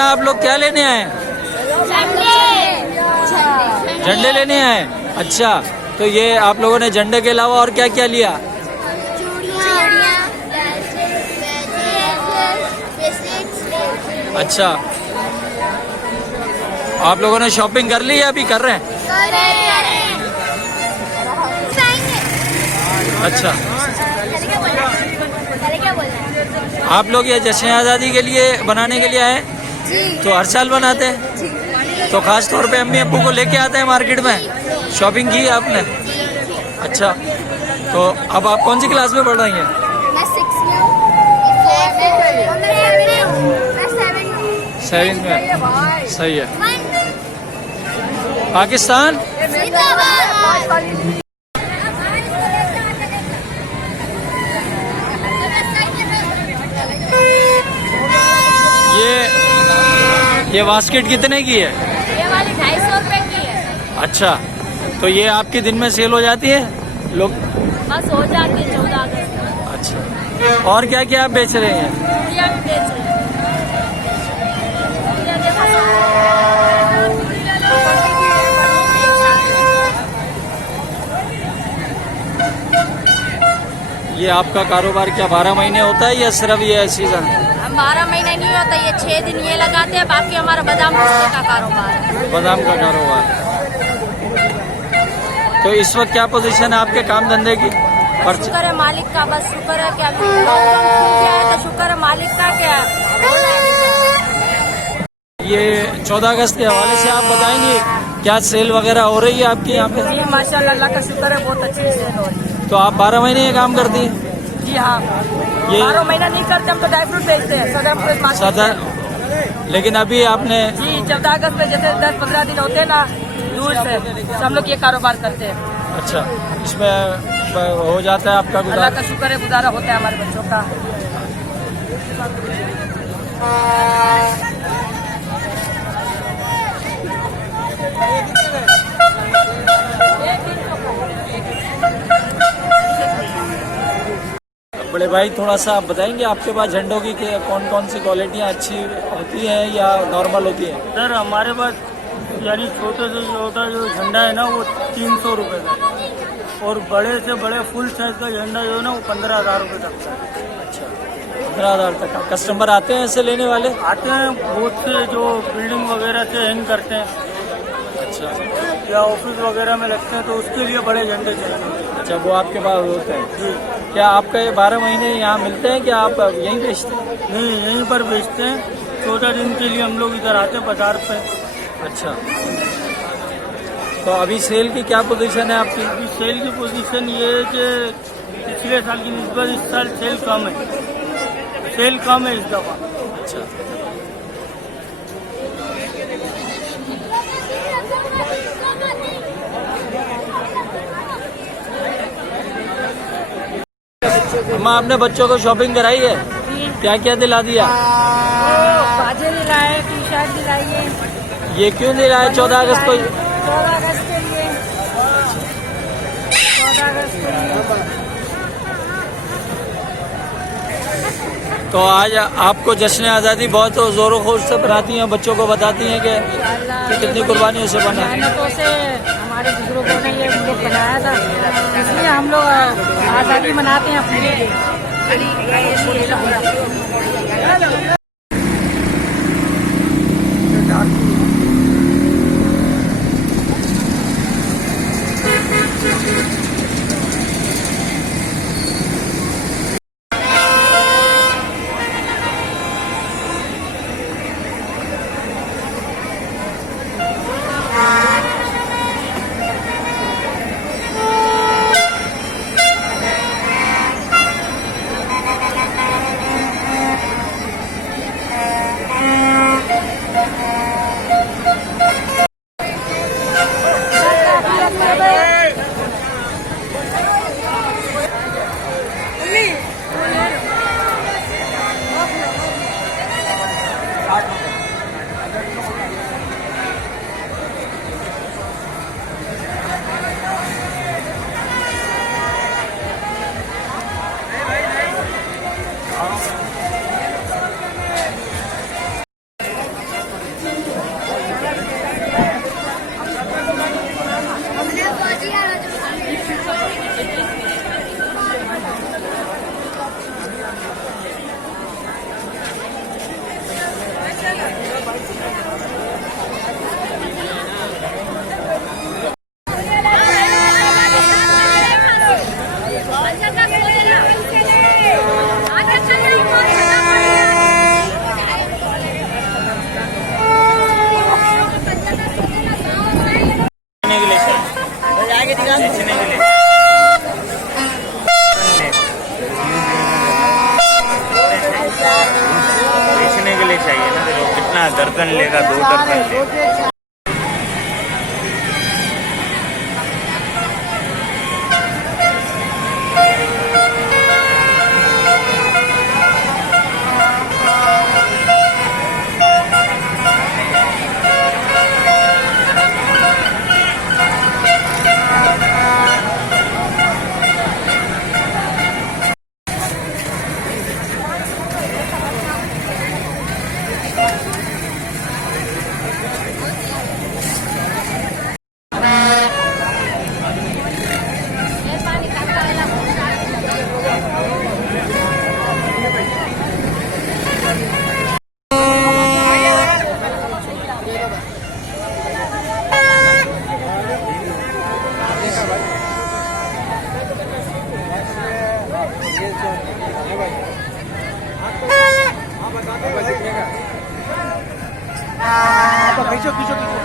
बेटा आप लोग क्या लेने आए? झंडे लेने आए। अच्छा, तो ये आप लोगों ने झंडे के अलावा और क्या क्या लिया? अच्छा, आप लोगों ने शॉपिंग कर ली या अभी कर रहे हैं? अच्छा, आप लोग ये जश्न आज़ादी के लिए बनाने के लिए आए? तो हर साल बनाते हैं? तो खास तौर पे अम्मी अब्बू को लेके आते हैं मार्केट में? शॉपिंग की आपने? अच्छा, तो अब आप कौन सी क्लास में पढ़ रही हैं? मैं 6 में हूँ। 7 में। सही है। पाकिस्तान ये बास्केट कितने की है? ये वाली 250 रुपए की है। अच्छा, तो ये आपके दिन में सेल हो जाती है लोग? बस हो जाती है 14 अगस्त तक। अच्छा, और क्या क्या आप बेच रहे हैं? गुड़िया भी बेच रहे हैं। ये आपका कारोबार क्या 12 महीने होता है या सिर्फ ये सीजन? हम 12 महीने नहीं होता, ये 6 दिन ये लगाते हैं, बाकी हमारा बादाम का कारोबार है। बादाम का कारोबार। तो इस वक्त क्या पोजीशन है आपके काम धंधे की? शुक्र है मालिक का, बस शुक्र है। क्या लॉकडाउन खुल गया है तो शुक्र है मालिक का। क्या ये 14 अगस्त के हवाले से आप बताएंगे क्या सेल वगैरह हो रही है आपके यहाँ पे? जी माशाल्लाह, अल्लाह का शुक्र है, बहुत अच्छी सेल हो रही है। तो आप 12 महीने ये काम करती हैं? जी हाँ, ये 12 महीना नहीं करते, हम तो ड्राई फ्रूट बेचते हैं सदर। लेकिन अभी आपने जी 14 अगस्त में जैसे 10-15 दिन होते हैं ना दूर से, तो हम लोग ये कारोबार करते हैं। अच्छा, इसमें हो जाता है आपका गुजारा? अल्लाह का शुक्र है, गुजारा होता है हमारे बच्चों का। बड़े भाई थोड़ा सा आप बताएंगे आपके पास झंडों की कौन कौन सी क्वालिटियाँ अच्छी होती हैं या नॉर्मल होती हैं? सर हमारे पास यानी छोटे से जो होता है जो झंडा है ना वो 300 रुपये का है, और बड़े से बड़े फुल साइज का झंडा जो है ना वो 15,000 रुपये तक का है। अच्छा, 15,000 तक का। कस्टमर आते हैं ऐसे लेने वाले? आते हैं बहुत से, जो बिल्डिंग वगैरह से हैंग करते हैं अच्छा, या ऑफिस वगैरह में लगते हैं, तो उसके लिए बड़े झंडे चाहिए। अच्छा, वो आपके पास होते हैं? जी। क्या आपका ये 12 महीने यहाँ मिलते हैं क्या आप यहीं बेचते हैं? नहीं, यहीं पर बेचते हैं। 14 दिन के लिए हम लोग इधर आते हैं बाजार पे। अच्छा, तो अभी सेल की क्या पोजीशन है आपकी? अभी सेल की पोजीशन ये है कि पिछले साल की निस्बत इस साल सेल कम है इस दफ़ा। अच्छा, अम्मा आपने बच्चों को शॉपिंग कराई है? क्या क्या दिला दिया? बाजे दिलाए, टी शर्ट दिलाई है। ये क्यों दिलाए 14 अगस्त को? 14 अगस्त के लिए। 14 अगस्त के लिए। तो आज आपको जश्न आज़ादी बहुत ज़ोरों खौफ से बनाती हैं, बच्चों को बताती हैं कि कितनी कुर्बानियों से बना है। मेहनतों से हमारे बुजुर्गों ने ये लोग बनाया था, इसलिए हम लोग आज़ादी मनाते हैं अपने लिए। ना दर्जन लेगा, 2 दर्जन लेगा। पैसे